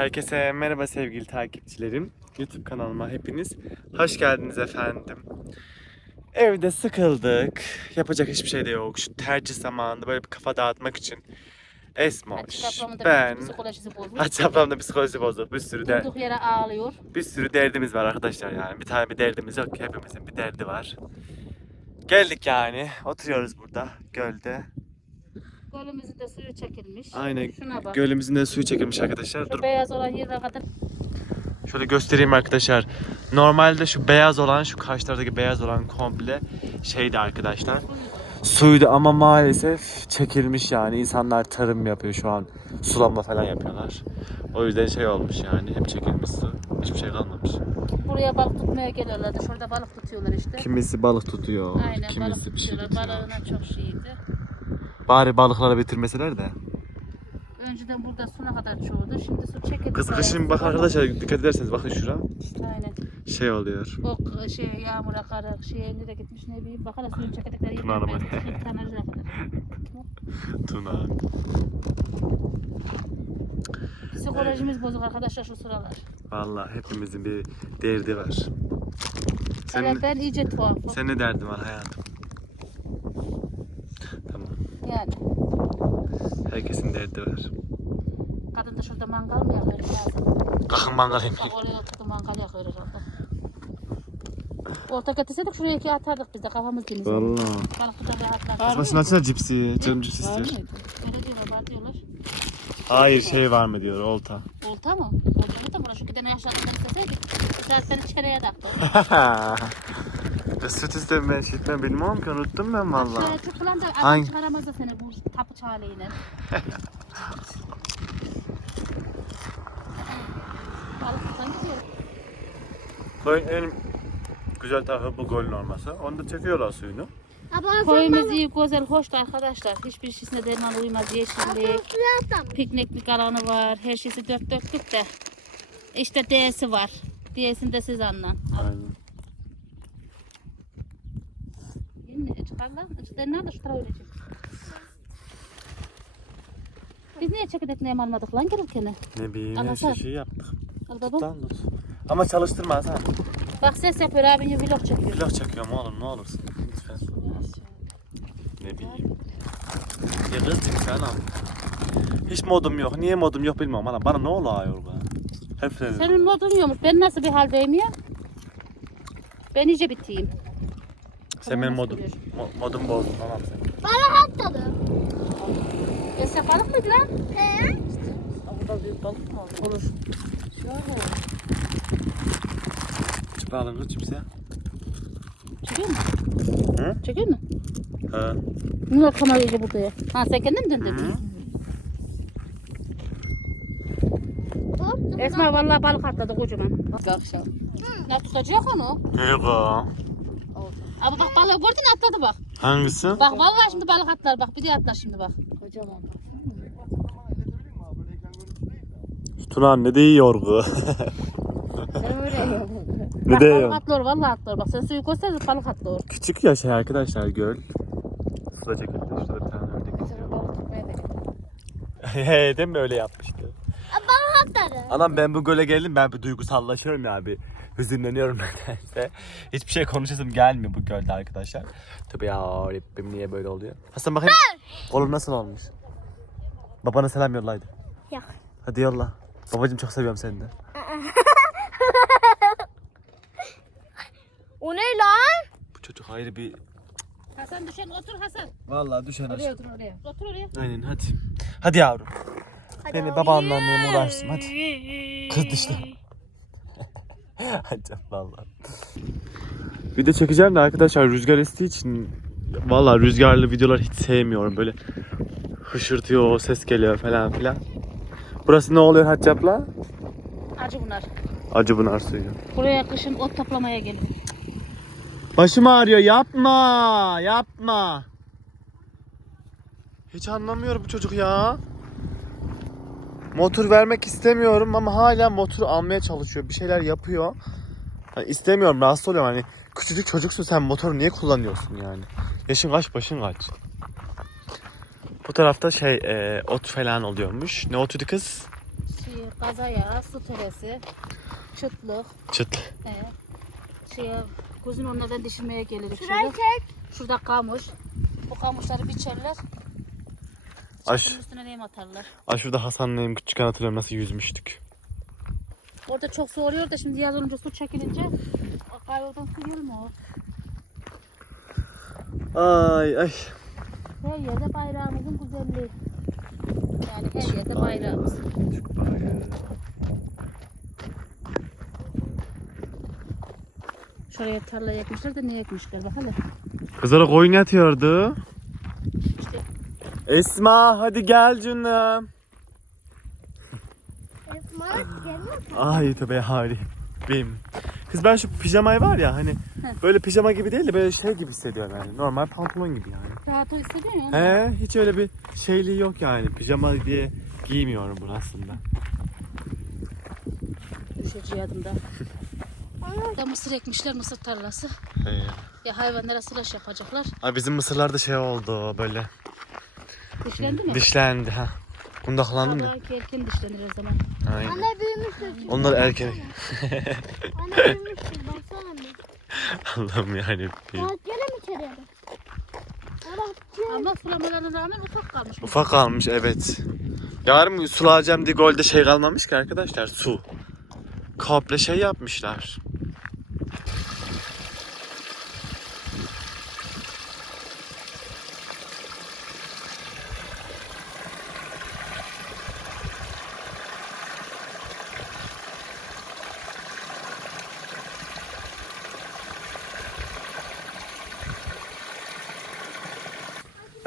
Herkese merhaba sevgili takipçilerim. YouTube kanalıma hepiniz hoş geldiniz efendim. Evde sıkıldık. Yapacak hiçbir şey de yok. Şu tercih zamanında böyle bir kafa dağıtmak için. Esmoş, ben. Hatice ablam da psikolojisi bozuk. Bir sürü de, Durduk yere ağlıyor. bir sürü derdimiz var arkadaşlar yani. Bir tane bir derdimiz yok ki hepimizin bir derdi var. Geldik yani. Oturuyoruz burada gölde. Gölümüzün de suyu çekilmiş. Aynen. Şuna bak. Gölümüzün de suyu çekilmiş arkadaşlar. Şu Dur beyaz olan yerine kadar Şöyle göstereyim arkadaşlar. Normalde şu beyaz olan, şu karşılardaki beyaz olan komple şeydi arkadaşlar. Suydu ama maalesef çekilmiş yani. İnsanlar tarım yapıyor şu an. Sulama falan yapıyorlar. O yüzden şey olmuş yani. Hep çekilmiş su. Hiçbir şey kalmamış. buraya balık tutmaya geliyorlardı. Şurada balık tutuyorlar işte. Kimisi balık tutuyor. Aynen balık kimisi bir şey tutuyorlar. tutuyor. Balığına çok şeydi. Bari balıklara bitirmeseler de. Önceden burada su ne kadar çoğuldu. Şimdi su çekildi. Kız kışın bak arkadaşlar dikkat ederseniz bakın şura. Aynen. Şey oluyor. O şey yağmura kara şeye nereye gitmiş ne bileyim. Bakara suyun Pınar'a mı? Kanarına kadar. Tuna. Psikolojimiz bozuk arkadaşlar şu sıralar. Vallahi hepimizin bir derdi var. Senin, Evet ben iyice tuhafım. Sen ne derdin var hayatım? Yani. Herkesin derdi var. Kadın da şurada mangal mı yakıyor lazım. Kalkın mangal yemeği. Bak oraya oturdu mangal yakıyor herhalde. Orta getirseydik şuraya iki atardık biz de kafamız deniz. Valla. Balıklı da rahatlar. Başına açsana cipsi. Canım cips istiyor. Öyle diyorlar, var diyorlar. Hayır şey var mı diyor olta. Olta mı? Olta mı? Buna şu giden yaşlarından isteseydik. Bu saat beni çeneye taktı. Ya Süt istemem ben şitmem bilmiyorum ki unuttum ben valla. Falan da Hangi- çıkaramaz da seni bu tapu çağlayla. Balıktan gidiyor. Koyun en güzel tarafı bu gölün olması. Onda çekiyorlar suyunu. Koyumuz iyi, güzel, hoştu arkadaşlar. Hiçbir şeysine derman uymaz. Yeşillik, pikniklik alanı var. Her şeysi dört dörtlük de. İşte D'si var. D'sini de siz anlan. Aynen. Nerede şu tarafa ölecek. Biz niye çekirdek neyim almadık lan gelirken? Ne bileyim Ana her sen. şeyi yaptık. Al baba. Lan dur. Ama çalıştırma Hasan. Bak ses yapıyor abin vlog çekiyor. Vlog çekiyorum oğlum ne olursun. Lütfen. Ne bileyim. Ya kız lütfen al. Hiç modum yok. Niye modum yok bilmiyorum. Bana, bana ne oluyor be? Hep sen. Senin modun yokmuş. Ben nasıl bir haldeyim ya? Ben iyice biteyim. Sen benim nasıl modum. Mo- modum bozdun tamam sen. Esra balık mıydı lan? He? Burada büyük balık mı olur? Olur. Şöyle. Çıpa alın kız cipsi ya. Çekiyor mu? Hı? Çekiyor mu? Ha. Ne var kamera iyice burada ya? Ha sen kendin mi döndürdün? Hı. Esma vallahi balık atladı kocaman. Akşam. Ne tutacak onu? Yok o. Abi bak balığı gördün atladı bak. Hangisi? Bak vallahi şimdi balık atlar bak bir de atlar şimdi bak. Kocaman. Tuna ne de iyi yorgu. Ne Bak de balık yok. atlıyor vallahi atlıyor bak sen suyu göstersen balık atlıyor. Küçük ya şey arkadaşlar göl. Suda çekildi. Şurada bir tane ördek. balık tutmaya da He değil mi öyle yapmıştı? Atladı. Anam ben bu göle geldim ben bir duygusallaşıyorum ya bir hüzünleniyorum nedense. Hiçbir şey konuşasım gelmiyor bu gölde arkadaşlar. Tabii ya Rabbim niye böyle oluyor? Hasan bakayım kolun nasıl olmuş? Babana selam yollaydı. Yok. Hadi yolla. Babacım çok seviyorum seni de. O ne lan? Bu çocuk ayrı bir... Hasan düşen otur Hasan. Vallahi düşen aşağı. otur oraya. Otur oraya. Aynen hadi. Hadi yavrum. Beni babanla anneme uğraştım hadi. Kız dişli. Hadi vallahi. Bir de çekeceğim de arkadaşlar rüzgar estiği için vallahi rüzgarlı videolar hiç sevmiyorum böyle hışırtıyor ses geliyor falan filan. Burası ne oluyor Haccap'la? Acı bunlar. Acıpınar suyu. Buraya kışın ot toplamaya gelin. Başım ağrıyor yapma yapma. Hiç anlamıyor bu çocuk ya. Motor vermek istemiyorum ama hala motor almaya çalışıyor. Bir şeyler yapıyor. Hani istemiyorum rahatsız oluyorum hani küçücük çocuksun sen motoru niye kullanıyorsun yani? Yaşın kaç başın kaç? Bu tarafta şey e, ot falan oluyormuş. Ne otuydu kız? Şey, kazaya, su teresi, çıtlık, Çıt. he. Şey, kuzun onlardan dişirmeye geliriz. Şurayı Şurada, şurada kamış. Bu kamışları biçerler. Aş, üstüne neyim atarlar. aş şurada Hasan'layım küçükken hatırlıyorum nasıl yüzmüştük. Orada çok su oluyor da şimdi yaz olunca su çekilince kayboldan su gelmiyor. Ay ay. Her yerde bayrağımızın güzelliği. Yani her yerde bayrağımız. Şuraya tarla ekmişler de ne ekmişler bak hele. Kızlara koyun yatıyordu. Esma hadi gel canım. Esma gelme. Ay tövbe hari. Bim. Kız ben şu pijamayı var ya hani böyle pijama gibi değil de böyle şey gibi hissediyorum yani. Normal pantolon gibi yani. rahat hissediyorsun ya. He hiç öyle bir şeyliği yok yani. Pijama diye giymiyorum bunu aslında. Düşeceğim da. Da mısır ekmişler mısır tarlası. He. Ya hayvanlara sılaş yapacaklar. Ay bizim mısırlarda şey oldu böyle. Dişlendi mi? Dişlendi ha. Kundaklandı mı? Sabah erken dişlenir o zaman. Aynen. Anne büyümüşsün. Onlar erken. Anne büyümüşsün. Baksana bir. Allah'ım yani. Saat gene mi içeriye? Ama sulamalarına rağmen ufak kalmış. Ufak kalmış evet. Yarın sulayacağım diye golde şey kalmamış ki arkadaşlar su. Komple şey yapmışlar.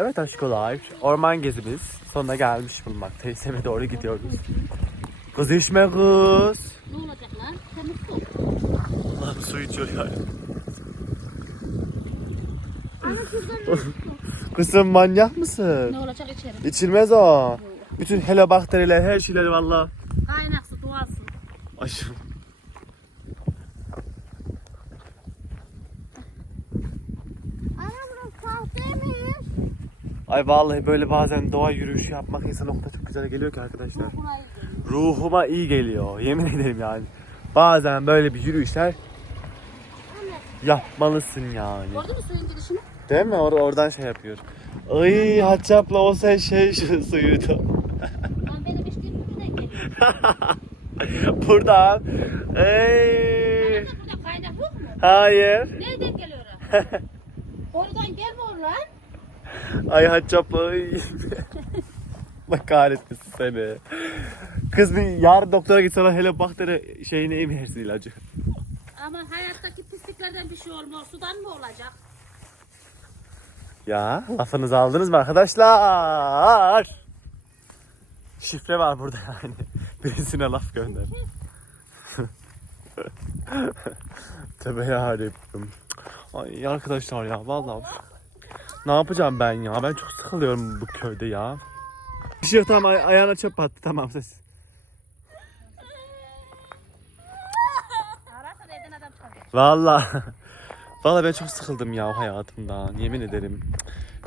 Evet aşkolar, orman gezimiz sonuna gelmiş bulunmaktayız. Eve doğru gidiyoruz. Kız içme kız. Ne olacak lan? Temiz su. Lan su içiyor yani. Kızım manyak mısın? Ne olacak içerim. İçilmez o. Bütün helobakteriler her şeyleri valla. Kaynak su, doğal su. Aşım. Anne burası sahteymiş. Ay vallahi böyle bazen doğa yürüyüşü yapmak insana o kadar çok güzel geliyor ki arkadaşlar. Ruhuma iyi geliyor. Yemin ederim yani. Bazen böyle bir yürüyüşler yapmalısın yani. Gördün mü suyun gidişini? Değil mi? Or oradan şey yapıyor. Ay Haccap'la o sen şey şu suyuydu. Lan benim içtiğim nereden geliyor? Buradan. Ey. Burada kaynak yok mu? Hayır. Nereden geliyor? Ay Haccap'la. ay. Bak kahretmesin seni. Kız bir yarın doktora git sana hele bakteri şeyini emersin ilacı. Ama hayattaki pisliklerden bir şey olmuyor. Sudan mı olacak? Ya lafınızı aldınız mı arkadaşlar? Şifre var burada yani. Birisine laf gönder. Tövbe yarabbim. Ay arkadaşlar ya vallahi. Ne yapacağım ben ya? Ben çok sıkılıyorum bu köyde ya. Bir şey tamam ay- ayağına çöp attı tamam ses. Ararsa da evden adam çıkacak. Vallahi. Vallahi ben çok sıkıldım ya hayatımdan. Yemin ederim.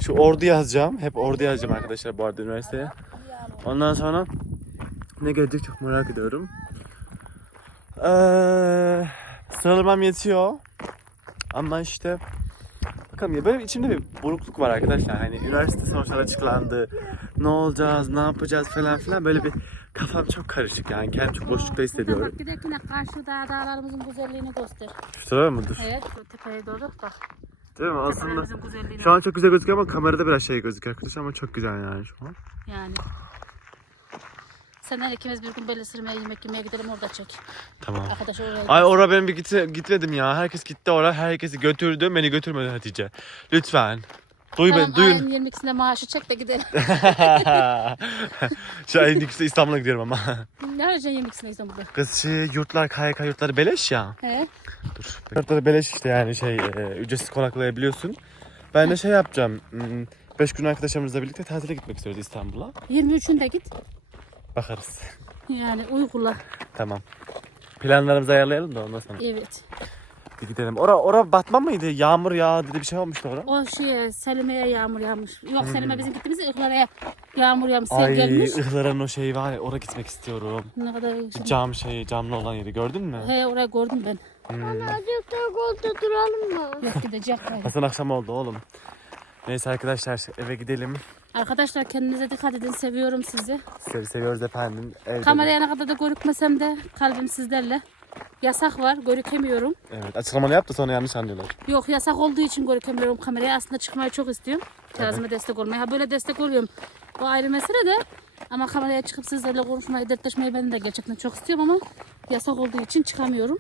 Şu ordu yazacağım. Hep ordu yazacağım arkadaşlar bu arada üniversiteye. Ondan sonra ne gelecek çok merak ediyorum. Ee, sıralamam yetiyor. Ama işte bakalım ya böyle içimde bir burukluk var arkadaşlar. Hani üniversite sonuçları açıklandı. Ne olacağız, ne yapacağız falan filan böyle bir kafam çok karışık yani. Kendimi çok boşlukta hissediyorum. Bak giderken karşı dağ dağlarımızın güzelliğini göster. Şu tarafa mı dur? Evet şu tepeye doğru bak. Değil mi? Aslında. Şu an çok güzel gözüküyor ama kamerada biraz şey gözüküyor arkadaşlar ama çok güzel yani şu an. Yani. Senden ikimiz bir gün belli sürmeye yemek yemeye gidelim orada çek. Tamam. Arkadaş oraya. Ay oraya ben bir git gitmedim ya. Herkes gitti oraya. Herkesi götürdü. Beni götürmedi Hatice. Lütfen. Duy Tamam, beni, duyun. ayın 22'sinde maaşı çek de gidelim. Şu an ikisi İstanbul'a gidiyorum ama. ne arayacaksın 22'sinde İstanbul'da? Kız şey, yurtlar, KYK yurtları beleş ya. He? Dur. Yurtları beleş işte yani şey e, ücretsiz konaklayabiliyorsun. Ben de şey yapacağım. 5 gün arkadaşlarımızla birlikte tatile gitmek istiyoruz İstanbul'a. 23'ünde git. Bakarız. Yani uykula. Tamam. Planlarımızı ayarlayalım da ondan sonra. Evet. Bir gidelim. Ora ora batma mıydı? Yağmur yağ dedi bir şey olmuştu ora. O şey Selime'ye yağmur yağmış. Yok Selime bizim gittiğimizde ıhlaraya yağmur yağmış. Sel Hmm. Ay gelmiş. ıhların o şeyi var ya oraya gitmek istiyorum. Ne kadar Bir cam şeyi camlı olan yeri gördün mü? He orayı gördüm ben. Azıcık daha kolda duralım mı? Yok gidecek. Hasan akşam oldu oğlum. Neyse arkadaşlar eve gidelim. Arkadaşlar kendinize dikkat edin. Seviyorum sizi. Sizi seviyoruz efendim. Evde- Kameraya ne kadar da görükmesem de kalbim sizlerle. Yasak var. Görükemiyorum. Evet açıklamanı yap da sonra yanlış anlıyorlar. Yok yasak olduğu için görükemiyorum kameraya. Aslında çıkmayı çok istiyorum. Kazıma destek olmayı. Ha böyle destek oluyorum. O ayrı mesele de. Ama kameraya çıkıp sizlerle konuşmayı, dertleşmeyi ben de gerçekten çok istiyorum ama yasak olduğu için çıkamıyorum.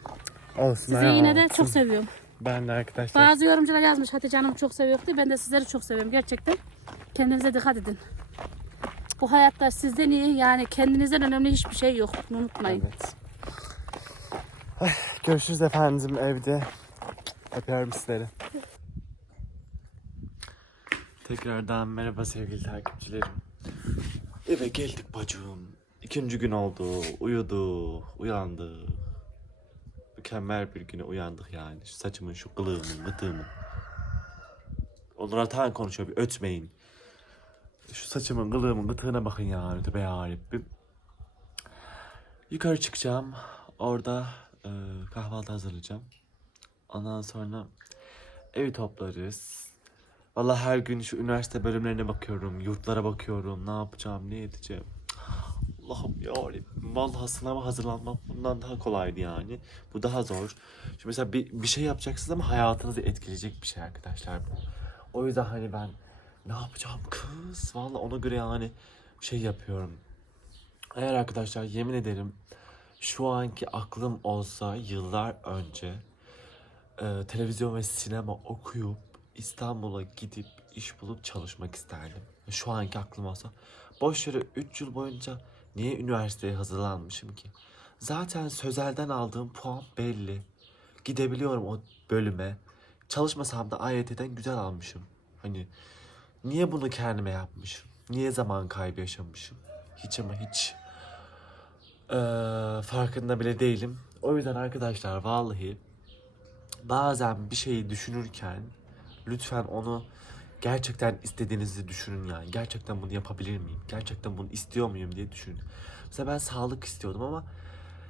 Olsun. Sizi yine de çok seviyorum. Ben de arkadaşlar. Bazı yorumcular yazmış Hatice Hanım çok seviyor diye. Ben de sizleri çok seviyorum gerçekten. Kendinize dikkat edin. Bu hayatta sizden iyi yani kendinizden önemli hiçbir şey yok. Bunu unutmayın. Evet. Ay, Görüşürüz efendim evde. Öpüyorum sizleri. Tekrardan merhaba sevgili takipçilerim. Eve geldik bacım. İkinci gün oldu. Uyudu. Uyandı. Mükemmel bir güne uyandık yani. Şu saçımın, şu kılığımın, gıtığımın. Onur Atan konuşuyor bir ötmeyin. Şu saçımın, kılığımın, gıtığına bakın yani. Tövbe yarabbim. Yukarı çıkacağım. Orada e, kahvaltı hazırlayacağım. Ondan sonra evi toplarız. Vallahi her gün şu üniversite bölümlerine bakıyorum. Yurtlara bakıyorum. Ne yapacağım, ne edeceğim. Allah'ım ya Vallahi sınava hazırlanmak bundan daha kolaydı yani. Bu daha zor. Şimdi mesela bir, bir şey yapacaksınız ama hayatınızı etkileyecek bir şey arkadaşlar bu. O yüzden hani ben ne yapacağım kız? Vallahi ona göre yani şey yapıyorum. Eğer arkadaşlar yemin ederim şu anki aklım olsa yıllar önce e, televizyon ve sinema okuyup İstanbul'a gidip iş bulup çalışmak isterdim. Şu anki aklım olsa. Boş yere 3 yıl boyunca niye üniversiteye hazırlanmışım ki? Zaten sözelden aldığım puan belli. Gidebiliyorum o bölüme. Çalışmasam da AYT'den güzel almışım. Hani niye bunu kendime yapmışım? Niye zaman kaybı yaşamışım? Hiç ama hiç. Ee, farkında bile değilim. O yüzden arkadaşlar vallahi bazen bir şeyi düşünürken lütfen onu gerçekten istediğinizi düşünün yani. Gerçekten bunu yapabilir miyim? Gerçekten bunu istiyor muyum diye düşünün. Mesela ben sağlık istiyordum ama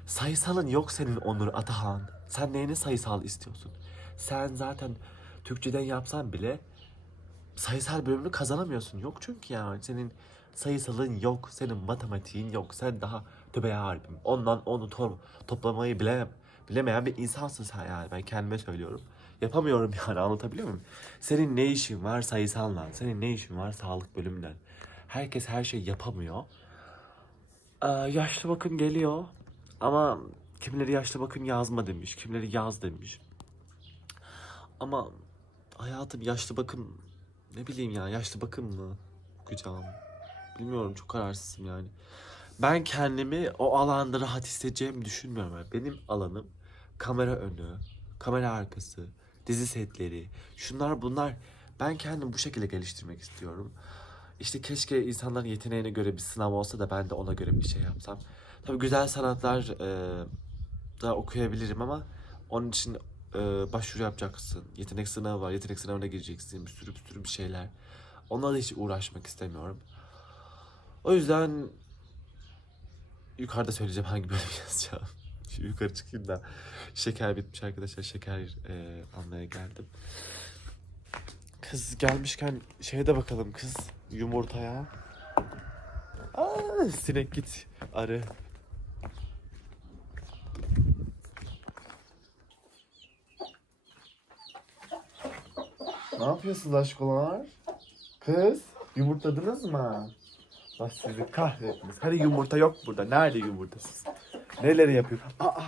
sayısalın yok senin Onur Atahan. Sen neyini sayısal istiyorsun? Sen zaten Türkçeden yapsan bile sayısal bölümünü kazanamıyorsun. Yok çünkü yani senin sayısalın yok, senin matematiğin yok. Sen daha tövbe yarabbim. Ondan onu to- toplamayı bile bilemeyen bir insansın sen yani. Ben kendime söylüyorum. Yapamıyorum yani anlatabiliyor muyum? Senin ne işin var sayısalla? Senin ne işin var sağlık bölümünden? Herkes her şeyi yapamıyor. Ee, yaşlı bakım geliyor. Ama kimileri yaşlı bakım yazma demiş. Kimileri yaz demiş. Ama hayatım yaşlı bakım ne bileyim ya yaşlı bakım mı okuyacağım? Bilmiyorum çok kararsızım yani. Ben kendimi o alanda rahat hissedeceğimi düşünmüyorum. Yani benim alanım kamera önü, kamera arkası, dizi setleri, şunlar bunlar. Ben kendimi bu şekilde geliştirmek istiyorum. İşte keşke insanların yeteneğine göre bir sınav olsa da ben de ona göre bir şey yapsam. Tabii güzel sanatlar e, da okuyabilirim ama onun için e, başvuru yapacaksın. Yetenek sınavı var. Yetenek sınavına gireceksin. Bir sürü bir sürü bir şeyler. Onlarla hiç uğraşmak istemiyorum. O yüzden yukarıda söyleyeceğim hangi bölüm yazacağım. Şimdi yukarı çıkayım da şeker bitmiş arkadaşlar. Şeker e, almaya geldim. Kız gelmişken şeye de bakalım kız yumurtaya. Aa, sinek git arı. Ne yapıyorsunuz aşkolar? Kız yumurtladınız mı? Bak sizi kahretmiş. Hani yumurta yok burada. Nerede yumurtasız? Neleri yapıyor? Aa!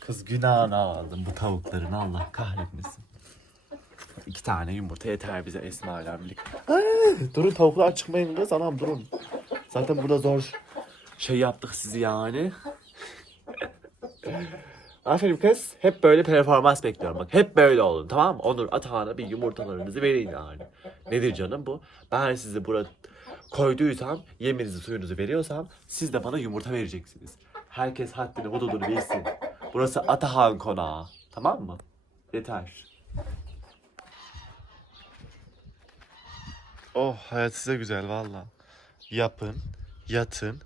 Kız günahını aldım bu tavukların Allah kahretmesin. İki tane yumurta yeter bize Esma ile birlikte. Ay, Durun tavuklar çıkmayın kız anam durun. Zaten burada zor şey yaptık sizi yani. Aferin kız. Hep böyle performans bekliyorum. Bak hep böyle olun tamam mı? Onur Atahan'a bir yumurtalarınızı verin yani. Nedir canım bu? Ben sizi burada koyduysam, yeminizi suyunuzu veriyorsam siz de bana yumurta vereceksiniz. Herkes haddini hududunu bilsin. Burası Atahan konağı. Tamam mı? Yeter. Oh hayat size güzel valla. Yapın, yatın,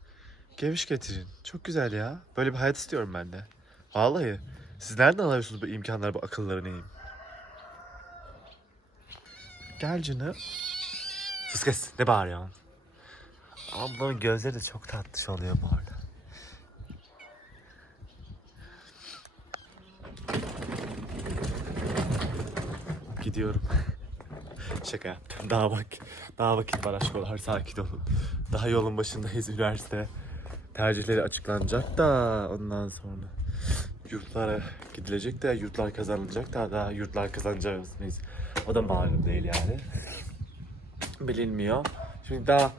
geviş getirin. Çok güzel ya. Böyle bir hayat istiyorum ben de. Vallahi. Siz nereden alıyorsunuz bu imkanları, bu akılları neyim? Gel canım. Sus kes. Ne bağırıyorsun? Ablamın gözleri de çok tatlış oluyor bu arada. Gidiyorum. Şaka yaptım. Daha bak, daha vakit var aşkolar. Sakin olun. Daha yolun başındayız üniversite. Tercihleri açıklanacak da ondan sonra yurtlara gidilecek de yurtlar kazanılacak da daha yurtlar kazanacağız mıyız? O da malum değil yani. Bilinmiyor. Şimdi daha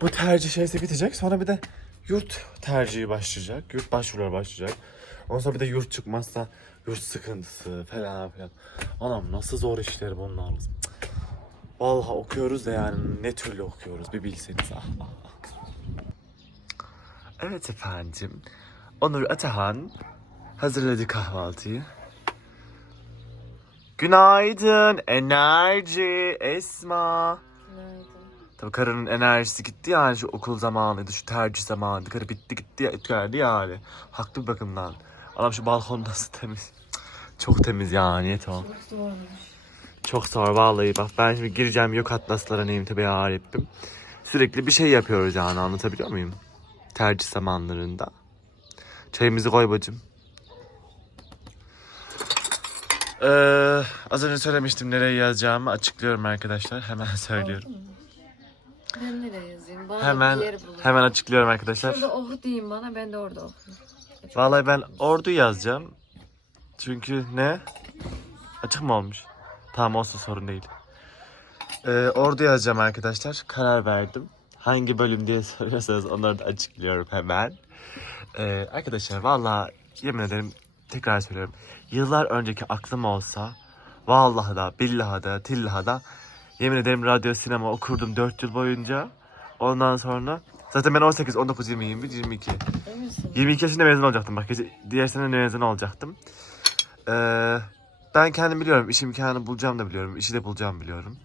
bu tercih şeysi bitecek. Sonra bir de yurt tercihi başlayacak. Yurt başvuruları başlayacak. Ondan sonra bir de yurt çıkmazsa yurt sıkıntısı falan filan. Anam nasıl zor işler bunlar. Vallahi okuyoruz da yani ne türlü okuyoruz bir bilseniz. Ah, ah, ah. Evet efendim. Onur Atahan hazırladı kahvaltıyı. Günaydın enerji Esma. Tabii karının enerjisi gitti yani şu okul zamanıydı, şu tercih zamanıydı. Karı bitti gitti ya, etkilerdi yani. Haklı bir bakımdan. Adam şu balkon nasıl temiz. Çok temiz yani yeter. Çok zor vallahi bak ben şimdi gireceğim yok atlaslara neyim tabi yarabbim. Sürekli bir şey yapıyoruz yani anlatabiliyor muyum? Tercih zamanlarında. Çayımızı koy bacım. Ee, az önce söylemiştim nereye yazacağımı açıklıyorum arkadaşlar. Hemen söylüyorum. Ben nereye yazayım? Bana Hemen bir yer bulun. hemen açıklıyorum arkadaşlar. Şurada oku diyeyim bana ben de orada okuyayım. Vallahi ben ordu yazacağım. Çünkü ne? Açık mı olmuş? Tamam olsun sorun değil. Ee, ordu yazacağım arkadaşlar. Karar verdim. Hangi bölüm diye soruyorsanız onları da açıklıyorum hemen. Ee, arkadaşlar vallahi yemin ederim tekrar söylüyorum. Yıllar önceki aklım olsa vallahi da billahi da tillahi da yemin ederim radyo sinema okurdum 4 yıl boyunca. Ondan sonra zaten ben 18, 19, 20, 21, 22. Eminsin. 22 yaşında mezun olacaktım bak. Diğer sene mezun olacaktım. Ee, ben kendim biliyorum. iş imkanı bulacağım da biliyorum. işi de bulacağım biliyorum.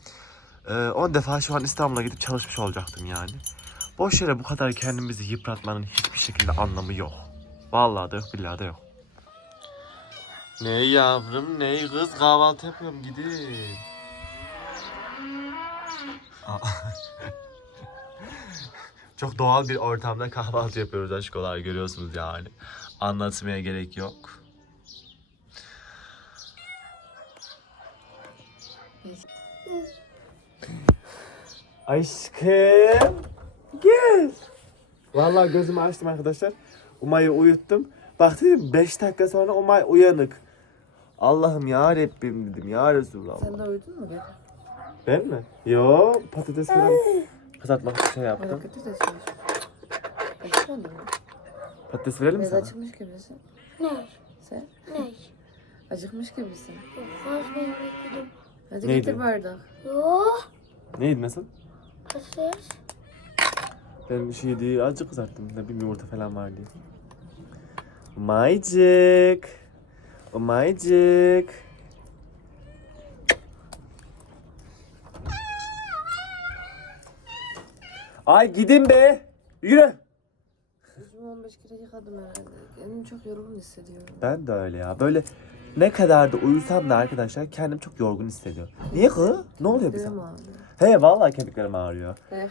Ee, 10 defa şu an İstanbul'a gidip çalışmış olacaktım yani. Boş yere bu kadar kendimizi yıpratmanın hiçbir şekilde anlamı yok. Vallahi da yok billahi de yok. Ne yavrum ne kız kahvaltı yapıyorum gidin. Çok doğal bir ortamda kahvaltı yapıyoruz aşkolar görüyorsunuz yani. Anlatmaya gerek yok. Aşkım gel. Vallahi gözümü açtım arkadaşlar. Umay'ı uyuttum. Baktım 5 dakika sonra Umay uyanık. Allah'ım ya Rabbim dedim ya Resulallah. Sen de uyudun mu be? Ben mi? Yo patates falan kızartmak için şey yaptım. Çalış. Acıkmadın mı? Patates verelim mi Biraz sana? acıkmış gibisin. Ne? Sen Ne? acıkmış gibisin. Fazla yemek yedim. Hadi Neydi? getir bardak. Yok. Neydi nasıl? Patates. Ben şey diye azıcık kızarttım. Ne bileyim yumurta falan var diye. Umaycık. Umaycık. Ay gidin be. Yürü. Yüzümü 15 kere yıkadım herhalde. Kendimi çok yorgun hissediyorum. Ben de öyle ya. Böyle ne kadar da uyusam da arkadaşlar kendim çok yorgun hissediyorum. Niye kız? Ne oluyor bize? Ağrıyor. He vallahi kemiklerim ağrıyor. Eh,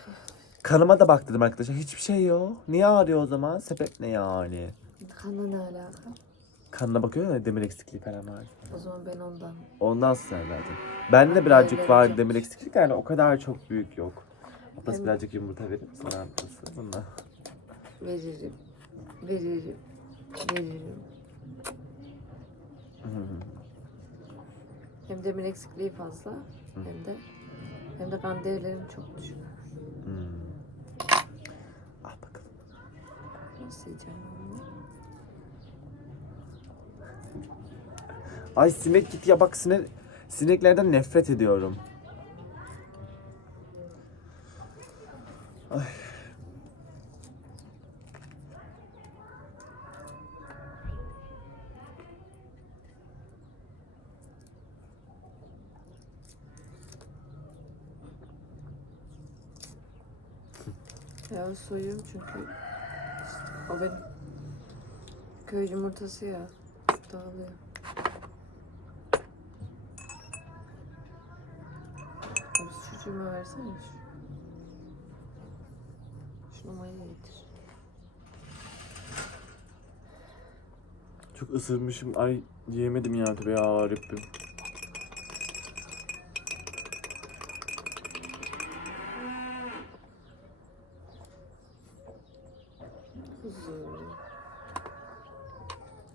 Kanıma da bak dedim arkadaşlar. Hiçbir şey yok. Niye ağrıyor o zaman? Sebep ne yani? Kanla ne alaka? Kanına bakıyor ya demir eksikliği falan var. O zaman ben ondan. Ondan sonra zaten. Ben de birazcık var demir eksiklik yani o kadar çok büyük yok. Ablası Ben- birazcık yumurta verir misin ablası? Bunlar. Veririm. Veririm. Veririm. Hem demir eksikliği fazla hem de hem de kan değerlerim çok düşük. Hmm. Al bakalım. Nasıl yiyeceğim Ay sinek git ya bak sinek, sineklerden nefret ediyorum. Ay. Ya soyuyorum çünkü o benim köy yumurtası ya dağılıyor. Çocuğuma versene şu. Şunu maya getir. Çok ısırmışım. Ay yiyemedim ya tabii ya Rabbim.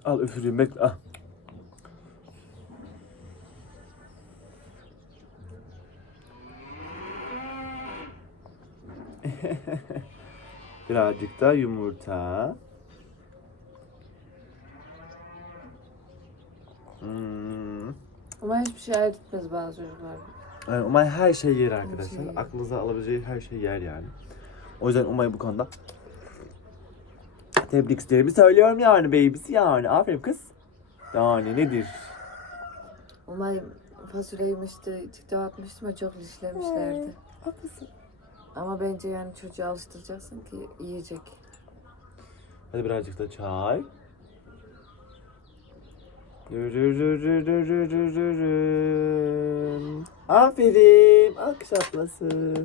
Al üfüreyim bekle. Ah. Birazcık da yumurta. Hmm. Ama hiçbir şey ayırt etmez bazı çocuklar. Yani Umay her şeyi yer arkadaşlar. Şey. Aklınıza alabileceği her şeyi yer yani. O yüzden Umay bu konuda tebriklerimi söylüyorum yani babysi yani. Aferin kız. Yani nedir? Umay fasulye yemişti, TikTok atmıştım ya çok lişlemişlerdi. Haklısın. Ama bence yani çocuğu alıştıracaksın ki yiyecek. Hadi birazcık da çay. Aferin. Alkış ablası.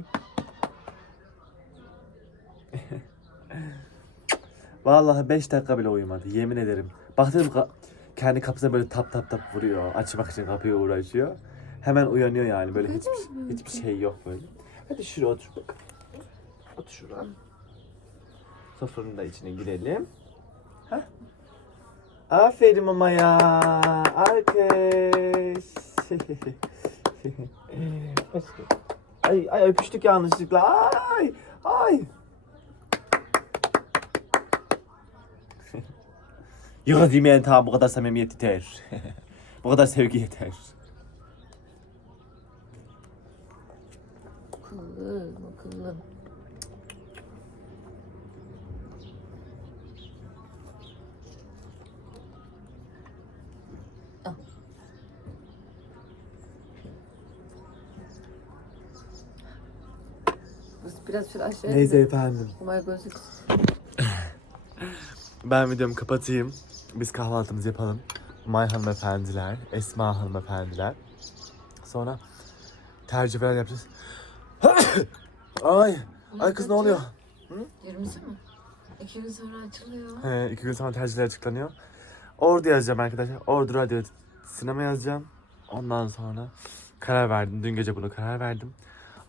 Vallahi 5 dakika bile uyumadı. Yemin ederim. Baktım ka- kendi kapısına böyle tap tap tap vuruyor. Açmak için kapıyı uğraşıyor. Hemen uyanıyor yani. Böyle hiçbir, hiçbir şey yok böyle. Hadi şuraya otur bakalım. Otur şuraya. Sofranın da içine girelim. Heh. Aferin ama ya. Alkış. ay, ay öpüştük yanlışlıkla. Ay, ay. Yok yani tamam bu kadar samimiyet yeter. bu kadar sevgi yeter. Akıllı, akıllı. Al. Biz Biraz şöyle aşağıya. Neyse efendim. Ben videomu kapatayım. Biz kahvaltımızı yapalım. May hanımefendiler, Esma hanımefendiler. Sonra tercih falan yapacağız. ay, ay kız ne oluyor? 20'si mi? İki gün sonra açılıyor. He, iki gün sonra tercihler açıklanıyor. Ordu yazacağım arkadaşlar. Ordu radyo sinema yazacağım. Ondan sonra karar verdim. Dün gece bunu karar verdim.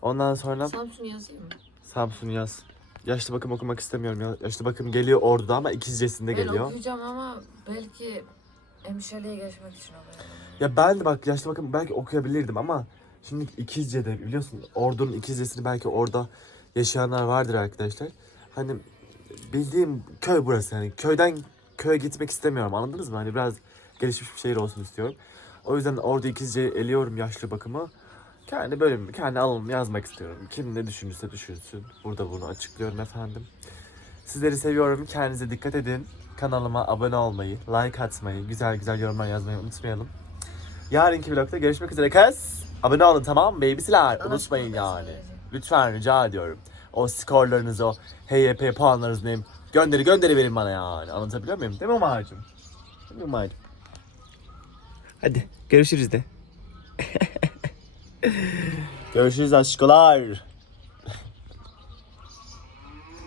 Ondan sonra Samsun yazayım mı? Samsun yaz. Yaşlı bakım okumak istemiyorum. ya. Yaşlı bakım geliyor Ordu'da ama ikizcesinde Ben geliyor. okuyacağım ama belki hemşireliğe geçmek için okuyorum. Ya ben de bak yaşlı bakım belki okuyabilirdim ama şimdi İkizce'de biliyorsun Ordu'nun İkizce'sini belki orada yaşayanlar vardır arkadaşlar. Hani bildiğim köy burası yani köyden köye gitmek istemiyorum anladınız mı? Hani biraz gelişmiş bir şehir olsun istiyorum. O yüzden Ordu İkizce'ye eliyorum yaşlı bakımı. Kendi bölümümü, kendi alanımı yazmak istiyorum. Kim ne düşünürse düşünsün. Burada bunu açıklıyorum efendim. Sizleri seviyorum. Kendinize dikkat edin. Kanalıma abone olmayı, like atmayı, güzel güzel yorumlar yazmayı unutmayalım. Yarınki vlogda görüşmek üzere kız. Abone olun tamam mı babysiler? Unutmayın yani. Lütfen rica ediyorum. O skorlarınızı, o HYP puanlarınızı neyim gönderi gönderi verin bana yani. Anlatabiliyor muyum? Değil mi Umar'cığım? Değil mi Umar'cığım? Hadi görüşürüz de. görüşürüz aşkolar.